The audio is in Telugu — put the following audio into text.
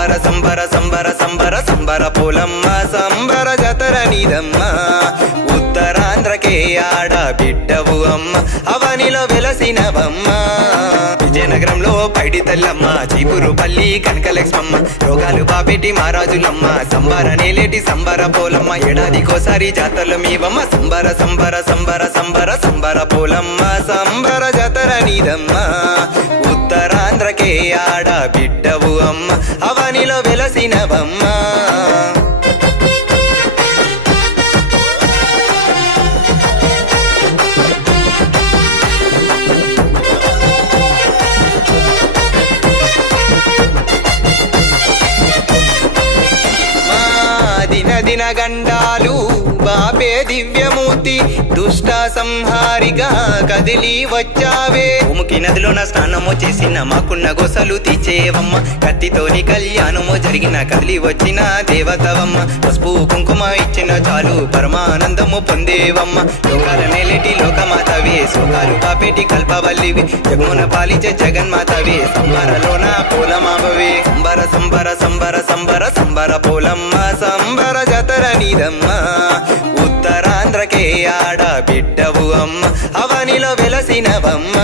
సంబర సంబర సంబర సంబర సంబర పోలమ్మ సంబర జతర నీదమ్మ ఉత్తరాంధ్రకే ఆడ బిడ్డవు అమ్మ అవనిలో వెలసినవమ్మ విజయనగరంలో పైడి తల్లమ్మ చీపురుపల్లి కనకలక్ష్మమ్మ రోగాలు బాపెట్టి మహారాజులమ్మ సంబర నేలేటి సంబర పోలమ్మ ఏడాదికోసారి జాతరలు మీవమ్మ సంబర సంబర సంబర సంబర సంబర పోలమ్మ సంబర జతర నీదమ్మ ఉత్తరాంధ్రకే ఆడ బిడ్డవు అమ్మ అవనిలో వెలసినవమ్మ దిన గండాలు బాపే దివ్యమూర్తి దుష్ట సంహారిగా కదిలి వచ్చావే ఉముకి నదిలోన స్నానము చేసిన మాకున్న గొసలు తీచేవమ్మ కత్తితోని కళ్యాణము జరిగిన కదిలి వచ్చిన దేవతవమ్మ పసుపు కుంకుమ ఇచ్చిన చాలు పరమానందము పొందేవమ్మ లోకాల నేలేటి లోకమాతవే సుఖాలు బాపేటి కల్పవల్లివి జగమున పాలించే జగన్మాతవే సంబరలోన పోలమావవే సంబర సంబర సంబర సంబర సంబర పోలమ్మ సంబర జతర నీదమ్మ ఉత్తరాంధ్రకే ఆడ బిడ్డవు అమ్మ అవనిలో వెలసినవమ్మ